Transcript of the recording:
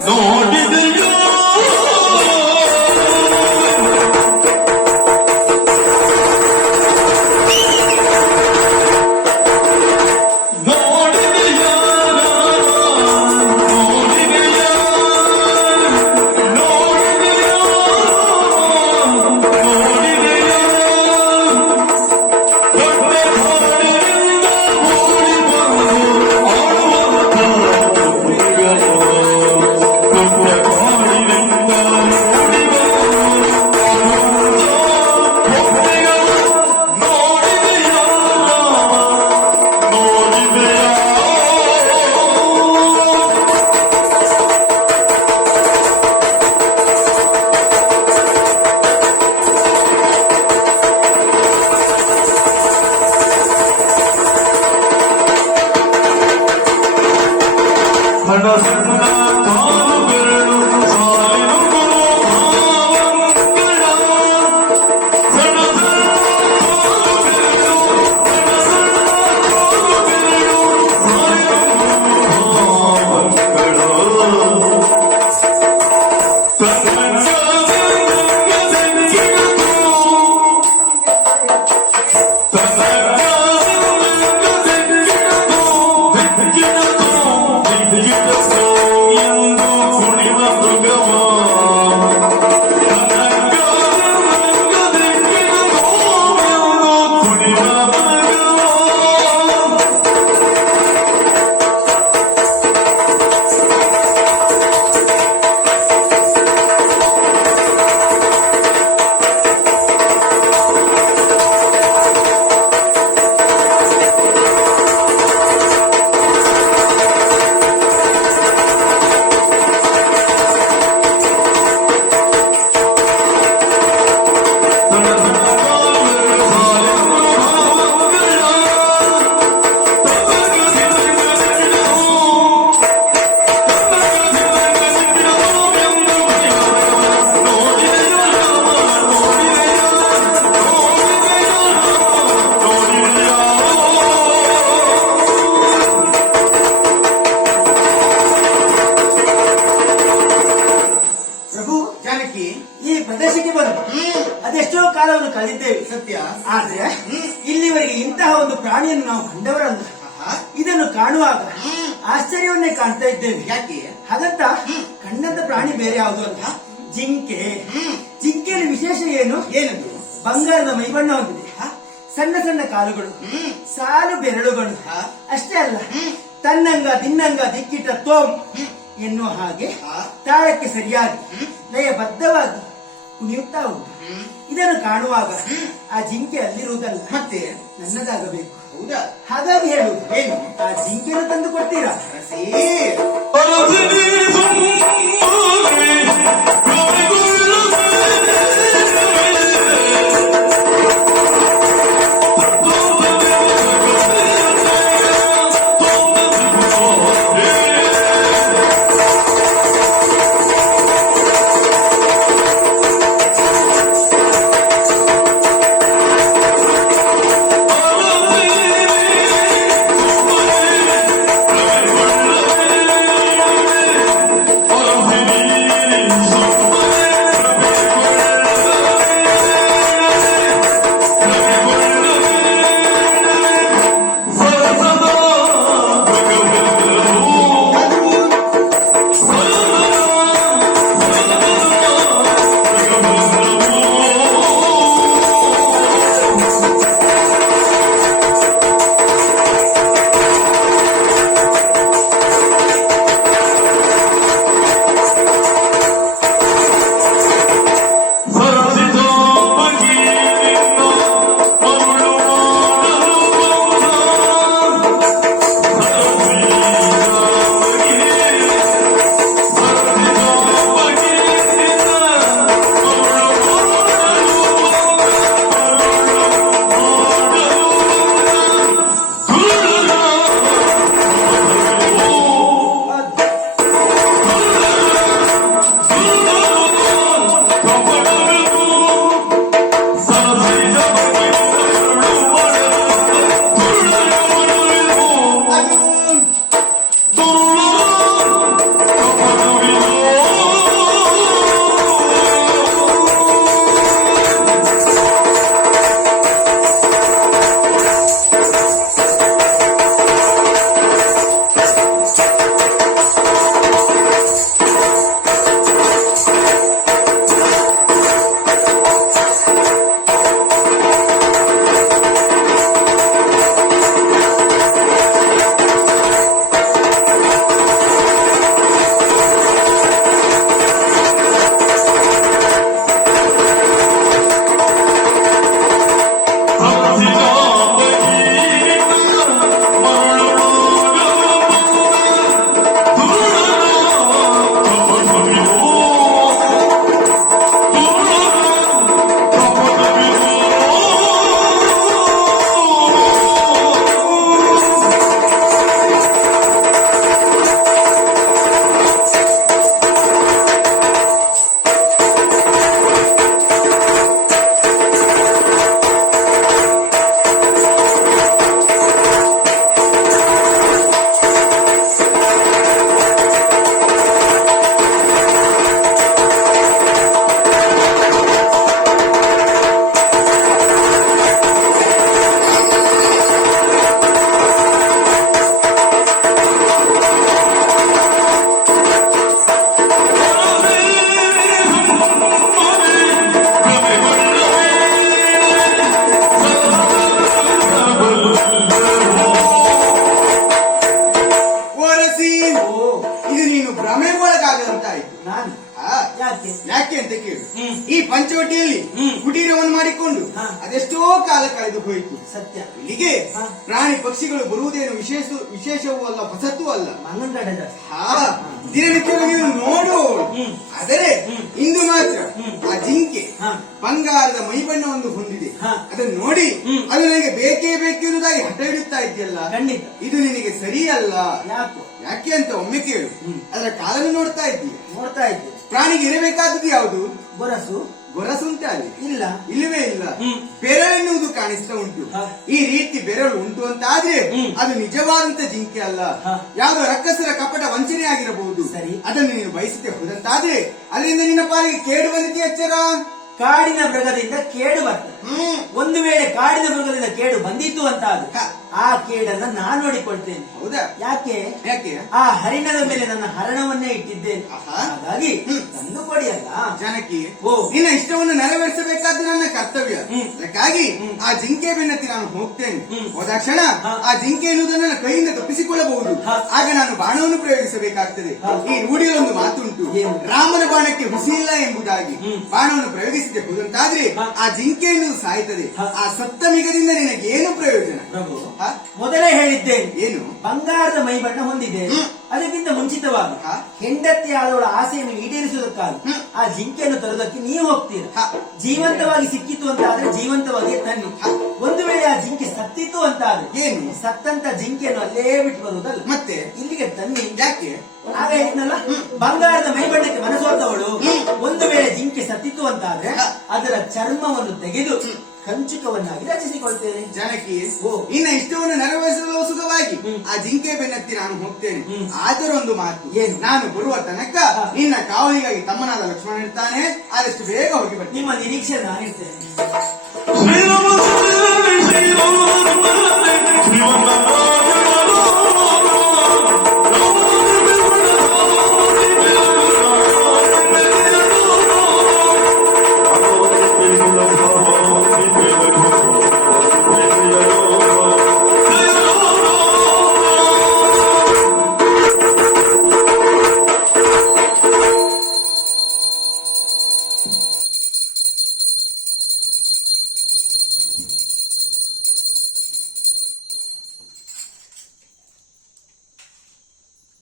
No. ಇದನ್ನು ಕಾಣುವಾಗ ಆಶ್ಚರ್ಯವನ್ನೇ ಕಾಣ್ತಾ ಇದ್ದೇವೆ. ಯಾಕೆ? ಹಾಗಂತ ಕಣ್ಣದ ಪ್ರಾಣಿ ಬೇರೆ ಯಾವುದು ಅಂತ? ಜಿಂಕೆ. ಜಿಂಕೆಯಲ್ಲಿ ವಿಶೇಷ ಏನು? ಏನದು? ಬಂಗಾರದ ಮೈಬಣ್ಣ ಹೊಂದಿದೆ. ಸಣ್ಣ ಸಣ್ಣ ಕಾಲುಗಳು. ಸಾಲು ಬೆರಳುಗಳು. ಅಷ್ಟೇ ಅಲ್ಲ. ತನ್ನಂಗ ದಿನ್ನಂಗ ದಿಕ್ಕಿಟ ತೋಮ್ ಎನ್ನುವ ಹಾಗೆ ತಾಳಕ್ಕೆ ಸರಿಯಾಗಿ ಲಯಬದ್ಧವಾಗಿ ಕುಣಿಯುತ್ತಾ ಉಂಟು. ಇದನ್ನು ಕಾಣುವಾಗ ಆ ಜಿಂಕೆ ಅಲ್ಲಿರುವುದಲ್ಲ. ಮತ್ತೆ? ನನ್ನದಾಗಬೇಕು. ಹೌದಾ? ಹಾಗಾಗಿ ಹೇಳುವುದು ಏನು? ಆ ಜಿಂಕೆಯನ್ನು ತಂದು ಕೊಡ್ತೀರಾ? ಪಂಚವಟಿಯಲ್ಲಿ. ಕುಟೀರವನ್ನು ಮಾಡಿಕೊಂಡು. ಅದೆಷ್ಟೋ ಕಾಲ ಕಳೆದು ಹೋಯಿತು ಸತ್ಯ ಇಲ್ಲಿಗೆ. ಪ್ರಾಣಿ ಪಕ್ಷಿಗಳು ಬರುವುದೇನು ವಿಶೇಷ ವಿಶೇಷವೂ ಅಲ್ಲ ಹೊಸತ್ತು ಅಲ್ಲ ದಿನನಿತ್ಯ ಕಡೆ ಹಾ ದಿನನಿತ್ಯದ ನೀವು ನೋಡು. ಆದರೆ ಇಂದು ಮಾತ್ರ. ಆ ಜಿಂಕೆ. ಬಂಗಾರದ ಮೈಬಣ್ಣವನ್ನು ಹೊಂದಿದೆ. ಅದನ್ನು ನೋಡಿ. ಅದು ನನಗೆ ಬೇಕೇ ಬೇಕೆನ್ನುವುದಾಗಿ ಹಠ ಇಡುತ್ತಾ ಇದೆಯಲ್ಲ ಖಂಡಿತ ಇದು ನಿನಗೆ ಸರಿಯಲ್ಲ ಯಾಕೋ ಯಾಕೆ ಅಂತ ಒಮ್ಮೆ ಕೇಳು. ಅದರ ಕಾಲನ್ನು ನೋಡ್ತಾ ಇದ್ದೀಯ ನೋಡ್ತಾ ಇದ್ದೀವಿ ಪ್ರಾಣಿಗೆ ಇರಬೇಕಾದದ್ದು ಯಾವುದು ಗೊರಸು ಗೊರಸುಂಟ ಅಲ್ಲಿ ಇಲ್ಲ. ಇಲ್ಲವೇ ಇಲ್ಲ. ಬೆರಳೆನ್ನುವುದು ಕಾಣಿಸ್ತಾ ಉಂಟು. ಈ ರೀತಿ ಬೆರಳು ಉಂಟು ಅಂತ ಆದ್ರೆ ಅದು ನಿಜವಾದಂತ ಜಿಂಕೆ ಅಲ್ಲ. ಯಾರು ಯಾವುದೋ ರಕ್ಕಸರ ಕಪಟ ವಂಚನೆ ಆಗಿರಬಹುದು. ಸರಿ. ಅದನ್ನು ನೀನು ಬಯಸುತ್ತೆ ಹೋದಂತಾದ್ರೆ ಅಲ್ಲಿಂದ ನಿನ್ನ ಪಾಲಿಗೆ ಕೇಡು ಬಂದಿದೆ ಎಚ್ಚರ ಕಾಡಿನ ಮೃಗದಿಂದ ಕೇಡು ಬರ್ತದೆ ಒಂದು ವೇಳೆ ಕಾಡಿನ ಮೃಗದಿಂದ ಕೇಡು ಬಂದಿತ್ತು ಅಂತ ಅದು ಆ ಕೇಡನ್ನ ನಾನು ನೋಡಿಕೊಳ್ತೇನೆ. ಹೌದಾ? ಯಾಕೆ? ಯಾಕೆ? ಆ ಹರಿಣದ ಮೇಲೆ ನನ್ನ ಹರಣವನ್ನೇ ಇಟ್ಟಿದ್ದೇನೆ ಹಾಗಾಗಿ ಹ್ಮ್. ತಂದು ಕೊಡಿಯಲ್ಲ ಜನಕಿ ಓ. ನಿನ್ನ ಇಷ್ಟವನ್ನು ನೆರವೇರಿಸಬೇಕಾದ್ರೆ ನನ್ನ ಕರ್ತವ್ಯ. ಅದಕ್ಕಾಗಿ. ಆ ಜಿಂಕೆ ಬೆನ್ನತ್ತಿ ನಾನು ಹೋಗ್ತೇನೆ. ಹ್ಮ್. ಹೋದ ಕ್ಷಣ ಆ ಜಿಂಕೆ ಎನ್ನುವುದನ್ನು ನನ್ನ ಕೈಯಿಂದ ತಪ್ಪಿಸಿಕೊಳ್ಳಬಹುದು. ಆಗ ನಾನು ಬಾಣವನ್ನು ಪ್ರಯೋಗಿಸಬೇಕಾಗ್ತದೆ. ಈ ರೂಢಿಯಲ್ಲಿ ಒಂದು ಮಾತುಂಟು ಏನು? ರಾಮನ ಬಾಣಕ್ಕೆ ಹುಸಿ ಇಲ್ಲ ಎಂಬುದಾಗಿ. ಬಾಣವನ್ನು ಪ್ರಯೋಗಿಸದೆ ಹೋದಂತಾದ್ರೆ ಆ ಜಿಂಕೆಯನ್ನು ಸಾಯ್ತದೆ. ಆ ಸತ್ತ ಮಿಗದಿಂದ ನಿನಗೆ ಏನು ಪ್ರಯೋಜನ? ಪ್ರಭು ಮೊದಲೇ ಹೇಳಿದ್ದೇನೆ. ಏನು? ಬಂಗಾರದ ಮೈಬಣ್ಣ ಹೊಂದಿದೆ. ಅದಕ್ಕಿಂತ ಮುಂಚಿತವಾಗಿ. ಹೆಂಡತಿ ಆದವಳ ಆಸೆಯನ್ನು ಈಡೇರಿಸುವುದಕ್ಕಾಗಿ. ಆ ಜಿಂಕೆಯನ್ನು ತರುವುದಕ್ಕೆ ನೀವು ಹೋಗ್ತೀರಾ? ಜೀವಂತವಾಗಿ ಸಿಕ್ಕಿತು ಅಂತ ಆದ್ರೆ ಜೀವಂತವಾಗಿ ತನ್ನಿ. ಒಂದು ವೇಳೆ ಆ ಜಿಂಕೆ ಸತ್ತಿತ್ತು ಅಂತ ಆದ್ರೆ ಏನು? ಸತ್ತಂತ ಜಿಂಕೆಯನ್ನು ಅಲ್ಲೇ ಬಿಟ್ಟು ಬರುವುದಲ್ಲ. ಮತ್ತೆ? ಇಲ್ಲಿಗೆ ತನ್ನಿ ಯಾಕೆ? ಆಗ ಹೇಳಿದ್ನಲ್ಲ ಬಂಗಾರದ ಮೈಬಣ್ಣಕ್ಕೆ ಮನಸೋತವಳು ಒಂದು ವೇಳೆ ಜಿಂಕೆ ಸತ್ತಿತ್ತು ಅಂತಾದ್ರೆ ಅದರ ಚರ್ಮವನ್ನು ತೆಗೆದು ಕಂಚುಕವನ್ನಾಗಿ ರಚಿಸಿಕೊಳ್ತೇನೆ ಜನಕಿ ಓ. ಇನ್ನ ಇಷ್ಟವನ್ನು ನೆರವೇರಿಸಲು ಸುಖವಾಗಿ ಹ್ಮ್. ಆ ಜಿಂಕೆ ಬೆನ್ನತ್ತಿ ನಾನು ಹೋಗ್ತೇನೆ ಹ್ಮ್. ಆದರೂ ಒಂದು ಮಾತು ಏನು? ನಾನು ಬರುವ ತನಕ. ನಿನ್ನ ಕಾವಲಿಗಾಗಿ ತಮ್ಮನಾದ ಲಕ್ಷ್ಮಣ ಇರ್ತಾನೆ ಆದಷ್ಟು ಬೇಗ ಹೋಗಿ ಬರ್ತೀನಿ ನಿಮ್ಮ ನಿರೀಕ್ಷೆ ನಾನಿರ್ತೇನೆ